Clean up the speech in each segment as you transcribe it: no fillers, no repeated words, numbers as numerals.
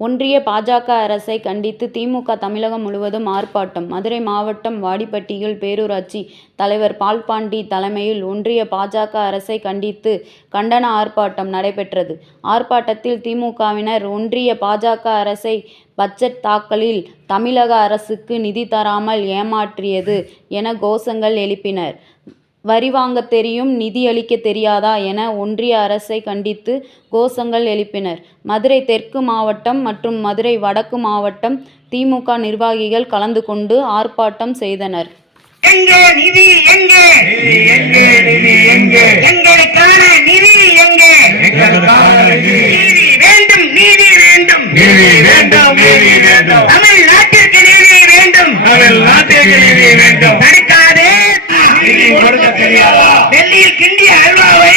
ஒன்றிய பாஜக அரசை கண்டித்து திமுக தமிழகம் முழுவதும் ஆர்ப்பாட்டம். மதுரை மாவட்டம் வாடிப்பட்டியில் பேரூராட்சி தலைவர் பால்பாண்டி தலைமையில் ஒன்றிய பாஜக அரசை கண்டித்து கண்டன ஆர்ப்பாட்டம் நடைபெற்றது. ஆர்ப்பாட்டத்தில் திமுகவினர் ஒன்றிய பாஜக அரசை பட்ஜெட் தாக்கலில் தமிழக அரசுக்கு நிதி தராமல் ஏமாற்றியது என கோஷங்கள் எழுப்பினர். வரி வாங்க தெரியும், நிதி அளிக்க தெரியாதா என ஒன்றிய அரசை கண்டித்து கோஷங்கள் எழுப்பினர். மதுரை தெற்கு மாவட்டம் மற்றும் மதுரை வடக்கு மாவட்டம் திமுக நிர்வாகிகள் கலந்து கொண்டு ஆர்ப்பாட்டம் செய்தனர். எங்கே நிதி எங்கே? எங்களுக்கான நிதி எங்கே? நீதி வேண்டும், நீதி வேண்டும், தமிழ்நாட்டிற்கு நீதி வேண்டும், தடுக்காதே. டெல்லியில் கிண்டிய அல்வாவை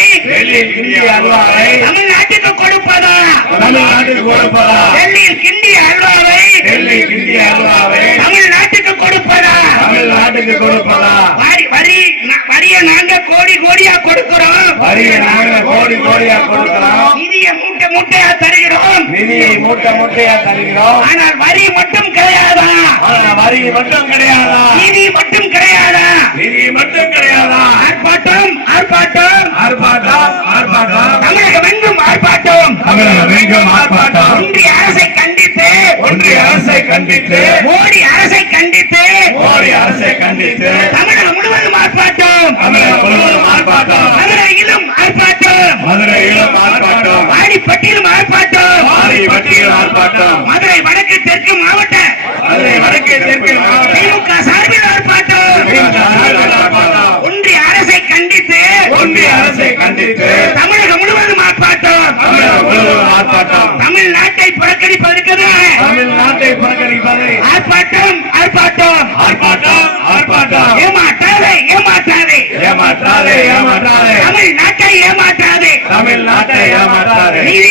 தமிழ்நாட்டுக்கு கொடுப்பதா? டெல்லியில் கிண்டிய அல்வாவை தமிழ்நாட்டுக்கு கொடுப்பதா? வரிய நாங்க கோடி கோடியா கொடுக்கிறோம், நிதியை மூட்டை மூட்டையா தருகிறோம். ஆனால் வரி மட்டும் கிடையாதா? நிதி மட்டும் கிடையாதா? ஆர்ப்பாட்டம் தமிழகம் எங்கும் ஆர்ப்பாட்டம். ஒன்றிய அரசை கண்டித்து மோடி அரசை கண்டித்து தமிழகம் முழுவதும் ஆர்ப்பாட்டம். மதுரையிலும் ஆர்ப்பாட்டம், வாடிப்பட்டியிலும் ஆர்ப்பாட்டம், மதுரை வடக்கு தெற்கு மாவட்ட திமுக சார்பில் ஆர்ப்பாட்டம். ஒன்றிய அரசை கண்டித்து தமிழகம் முழுவதும் ஆர்ப்பாட்டம். தமிழ்நாட்டை புறக்கணிப்பதற்கு ஆர்ப்பாட்டம். ஏமாற்றாதே, தமிழ்நாட்டை ஏமாற்றாதே. நிதி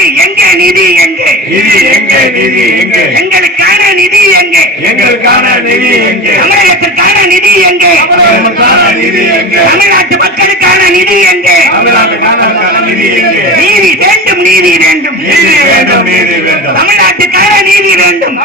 எங்கே? எங்களுக்கான நிதி எங்கே? தமிழகத்திற்கான நிதி எங்கே? தமிழ்நாட்டு மக்களுக்கான நிதி எங்கே? நீதி வேண்டும், தமிழ்நாட்டுக்கான நீதி வேண்டும்.